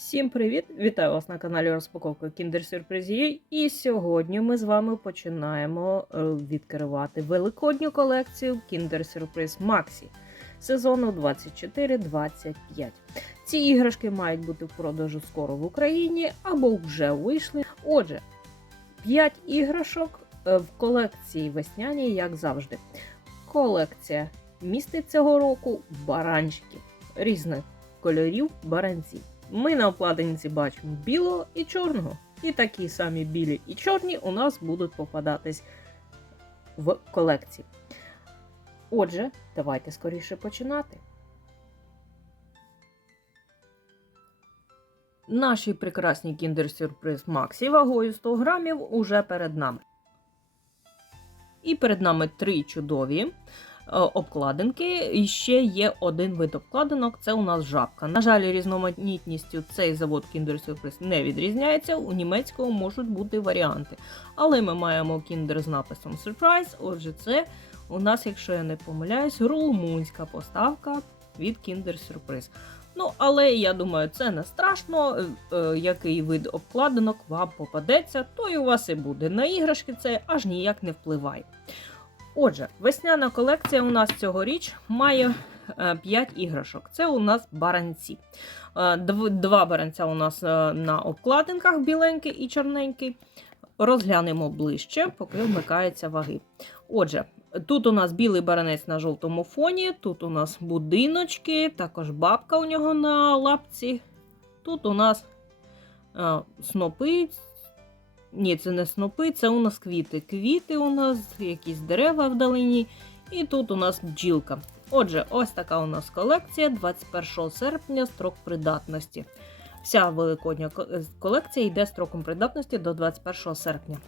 Всім привіт! Вітаю вас на каналі Розпаковка Surprise. І сьогодні ми з вами починаємо е, відкривати великодню колекцію Surprise Maxi сезону 24-25. Ці іграшки мають бути в продажу скоро в Україні або вже вийшли. Отже, 5 іграшок е, в колекції весняній, як завжди. Колекція містить цього року баранчики різних кольорів баранців. Ми на обкладинці бачимо білого і чорного. І такі самі білі і чорні у нас будуть попадатись в колекції. Отже, давайте скоріше починати. Наші прекрасні Surprise Maxi вагою 100 грамів уже перед нами. І перед нами три чудові обкладинки. І ще є один вид обкладинок це у нас жабка. На жаль, різноманітністю цей завод Kinder Surprise не відрізняється. У німецького можуть бути варіанти. Але ми маємо Kinder з написом Surprise. Отже, це у нас, якщо я не помиляюсь, румунська поставка від Kinder Surprise. Ну, але я думаю, це не страшно. е, е, Який вид обкладинок вам попадеться, то і у вас і буде. На іграшки це аж ніяк не впливає. Отже, весняна колекція у нас цьогоріч має 5 іграшок. Це у нас баранці. Е, Два баранця у нас е, на обкладинках біленький і чорненький. Розглянемо ближче, поки вмикаються ваги. Отже, тут у нас білий баранець на жовтому фоні, тут у нас будиночки, також бабка у нього на лапці. Тут у нас е, снопи. Ні, це не снопи, це у нас квіти. Квіти у нас, якісь дерева вдалині. І тут у нас бджілка. Отже, ось така у нас колекція 21 серпня, строк придатності. Вся великодня е, колекція йде строком придатності до 21 серпня.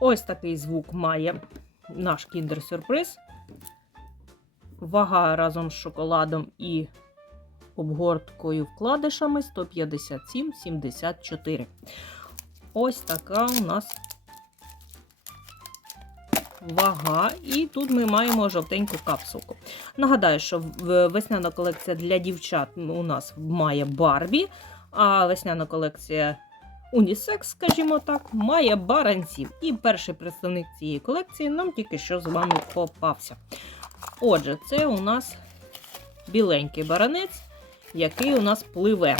Ось такий звук має наш Surprise. Вага разом з шоколадом і обгорткою вкладишами 157,74. Ось така у нас вага. І тут ми маємо жовтеньку капсулку. Нагадаю, що весняна колекція для дівчат у нас має Барбі, а весняна колекція Унісекс, скажімо так, має баранців. І перший представник цієї колекції нам тільки що з вами попався. Отже, це у нас біленький баранець, який у нас пливе.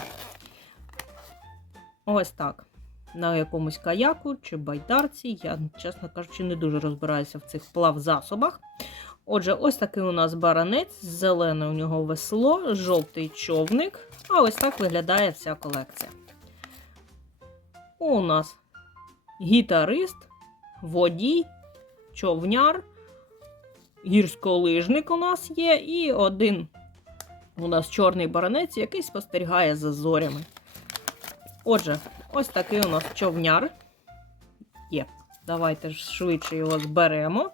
Ось так. На якомусь каяку чи байдарці. Я, чесно кажучи, не дуже розбираюся в цих плавзасобах. Отже, ось такий у нас баранець, зелене у нього весло, жовтий човник. А ось так виглядає вся колекція. У нас гітарист, водій, човняр, гірськолижник у нас є, і один у нас чорний баронець, який спостерігає за зорями. Отже, ось такий у нас човняр є. Давайте ж швидше його зберемо.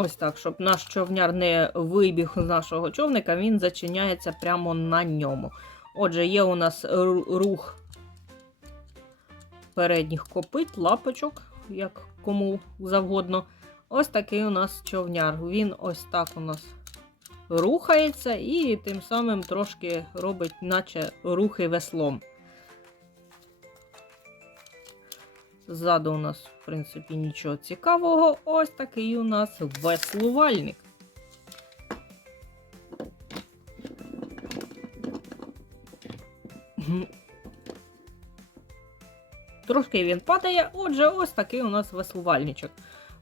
Ось так, щоб наш човняр не вибіг з нашого човника, він зачиняється прямо на ньому. Отже, є у нас рух передніх копит, лапочок, як кому завгодно. Ось такий у нас човняр. Він ось так у нас рухається і тим самим трошки робить, наче рухи веслом. Ззаду у нас, в принципі, нічого цікавого. Ось такий у нас веслувальник. Трошки він падає, отже, ось такий у нас веслувальничок.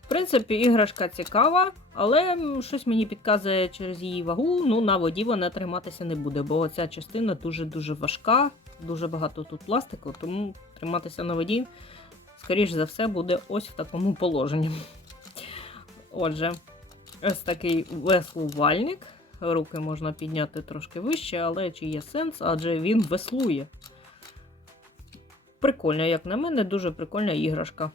В принципі, іграшка цікава, але щось мені підказує через її вагу. Ну, на воді вона триматися не буде, бо ця частина дуже-дуже важка, дуже багато тут пластику, тому триматися на воді скоріш за все, буде ось в такому положенні. Отже, ось такий веслувальник. Руки можна підняти трошки вище, але чи є сенс, адже він веслує. Прикольно, як на мене, дуже прикольна іграшка.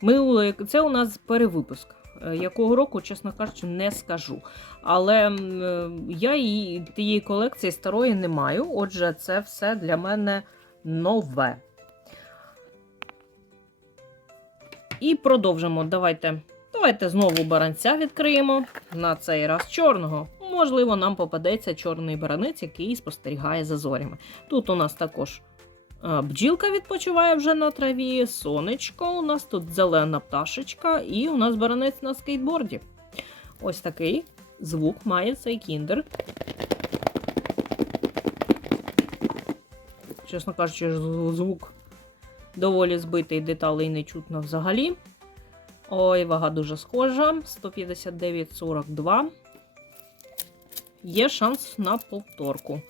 Ми, це у нас перевипуск. Е, Якого року, чесно кажучи, не скажу. Але е, я і тієї колекції старої не маю. Отже, це все для мене нове. І продовжимо. Давайте, давайте знову баранця відкриємо. На цей раз чорного. Можливо, нам попадеться чорний баранець, який спостерігає за зорями. Тут у нас також е, бджілка відпочиває вже на траві, сонечко, у нас тут зелена пташечка, і у нас баранець на скейтборді. Ось такий звук має цей кіндер. Чесно кажучи, звук доволі збитий, деталей не чутно взагалі. Ой, вага дуже схожа. 159,42. Є шанс на повторку.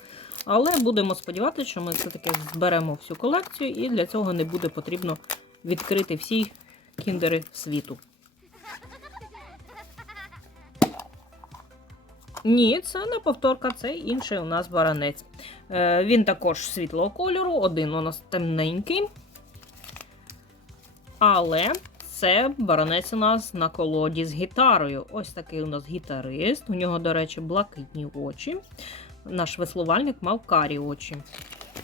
Але будемо сподіватися, що ми все-таки зберемо всю колекцію, і для цього не буде потрібно відкрити всі кіндери світу. Ні, це не повторка, це інший у нас баранець. Е, він також світлого кольору, один у нас темненький. Але це баранець у нас на колоді з гітарою. Ось такий у нас гітарист. У нього, до речі, блакитні очі. Наш веслувальник мав карі очі.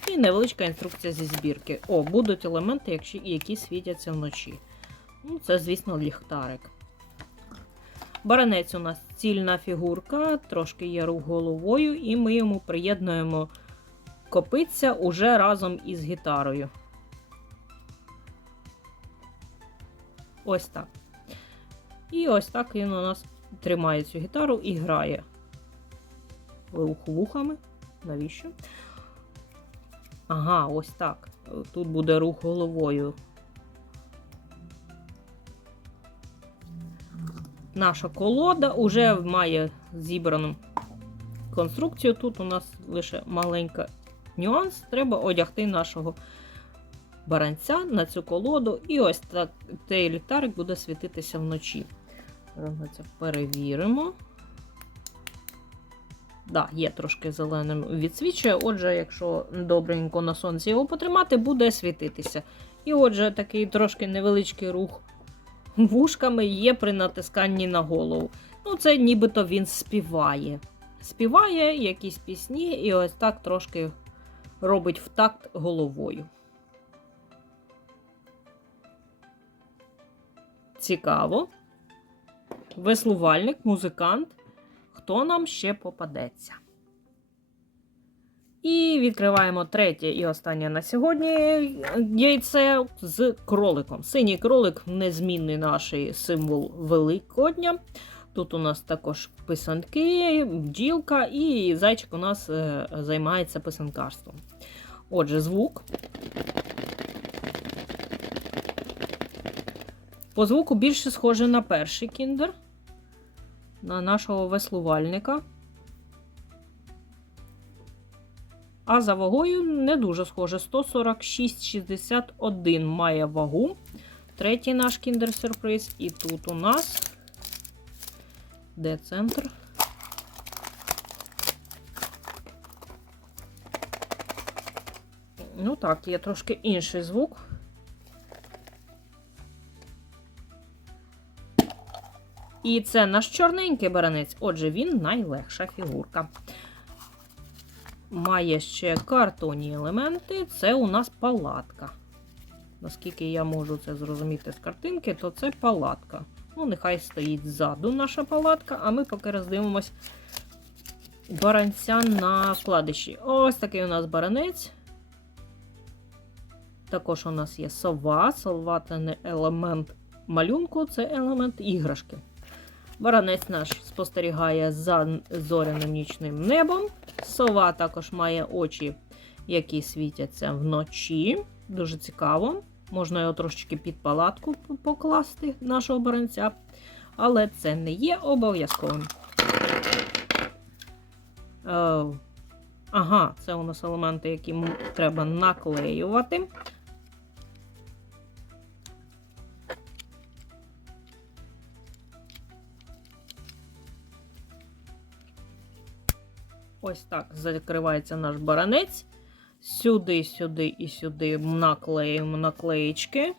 І невеличка інструкція зі збірки. О, будуть елементи, які світяться вночі. Ну, це, звісно, ліхтарик. Баранець у нас цільна фігурка, трошки є рух головою, і ми йому приєднуємо копиця уже разом із гітарою. Ось так. І ось так він у нас тримає цю гітару і грає. Вухами. Навіщо? Ага, ось так. Тут буде рух головою. Наша колода вже має зібрану конструкцію. Тут у нас лише маленький нюанс. Треба одягти нашого баранця на цю колоду. І ось так цей ліхтарик буде світитися вночі. Ми це перевіримо. Да, є трошки зеленим відсвічує. Отже, якщо добренько на сонці його потримати, буде світитися. І отже, такий трошки невеличкий рух вушками є при натисканні на голову. Ну, це нібито він співає. Співає якісь пісні, і ось так трошки робить в такт головою. Цікаво. Веслувальник, музикант. Хто нам ще попадеться? І відкриваємо третє і останнє на сьогодні яйце з кроликом. Синій кролик незмінний наш символ Великодня. Тут у нас також писанки, бджілка, і зайчик у нас е, займається писанкарством. Отже, звук. По звуку більше схоже на перший кіндер, на нашого веслувальника. А за вагою не дуже схоже. 146,61 має вагу. Третій наш кіндер-сюрприз. І тут у нас. Де центр? Ну так, є трошки інший звук. І це наш чорненький баранець. Отже, він найлегша фігурка. Має ще картонні елементи. Це у нас палатка. Наскільки я можу це зрозуміти з картинки, то це палатка. Ну, нехай стоїть ззаду наша палатка, а ми поки роздивимось баранця на вкладиші. Ось такий у нас баранець. Також у нас є сова. Сова це не елемент малюнку, це елемент іграшки. Баранець наш спостерігає за зоряним нічним небом. Сова також має очі, які світяться вночі. Дуже цікаво. Можна його трошечки під палатку покласти нашого баранця, але це не є обов'язковим. Е, ага, це у нас елементи, які треба наклеювати. Ось так закривається наш баранець. Сюди, сюди і сюди наклеїмо наклеїчки.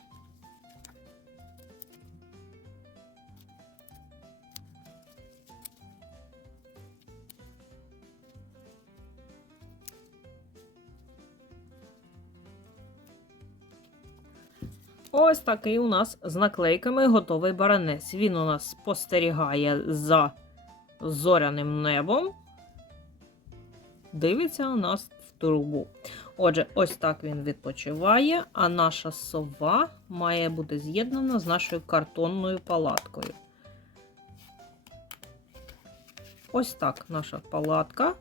Ось такий у нас з наклейками готовий баранець. Він у нас спостерігає за зоряним небом. Дивиться нас в трубу. Отже, ось так він відпочиває, а наша сова має бути з'єднана з нашою картонною палаткою. Ось так наша палатка.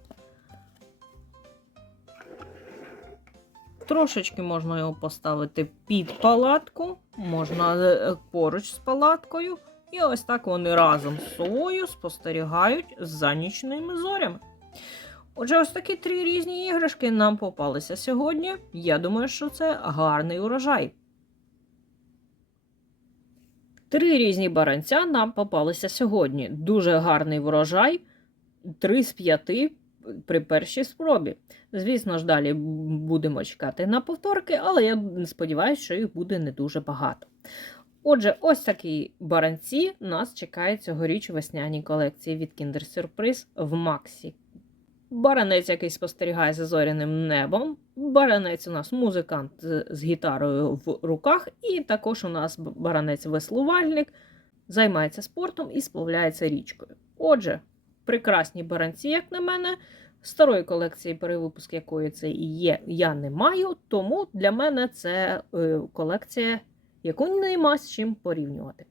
Трошечки можна його поставити під палатку, можна е, поруч з палаткою. І ось так вони разом з совою спостерігають за нічними зорями. Отже, ось такі три різні іграшки нам попалися сьогодні. Я думаю, що це гарний урожай. Три різні баранця нам попалися сьогодні. Дуже гарний врожай. Три з п'яти при першій спробі. Звісно ж, далі будемо чекати на повторки, але я сподіваюся, що їх буде не дуже багато. Отже, ось такі баранці нас чекають цьогоріч у весняній колекції від Kinder Surprise в Максі. Баранець, який спостерігає за зоряним небом. Баранець у нас музикант з гітарою в руках, і також у нас баранець-веслувальник займається спортом і сплавляється річкою. Отже, прекрасні баранці, як на мене. Старої колекції, перевипуск якої це і є, я не маю, тому для мене це е, колекція, яку нема з чим порівнювати.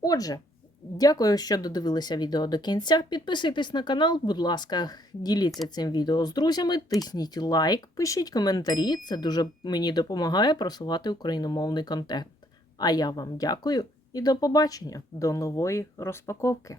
Отже, дякую, що додивилися відео до кінця. Підписуйтесь на канал, будь ласка, діліться цим відео з друзями, тисніть лайк, пишіть коментарі, це дуже мені допомагає просувати україномовний контент. А я вам дякую і до побачення, до нової розпаковки.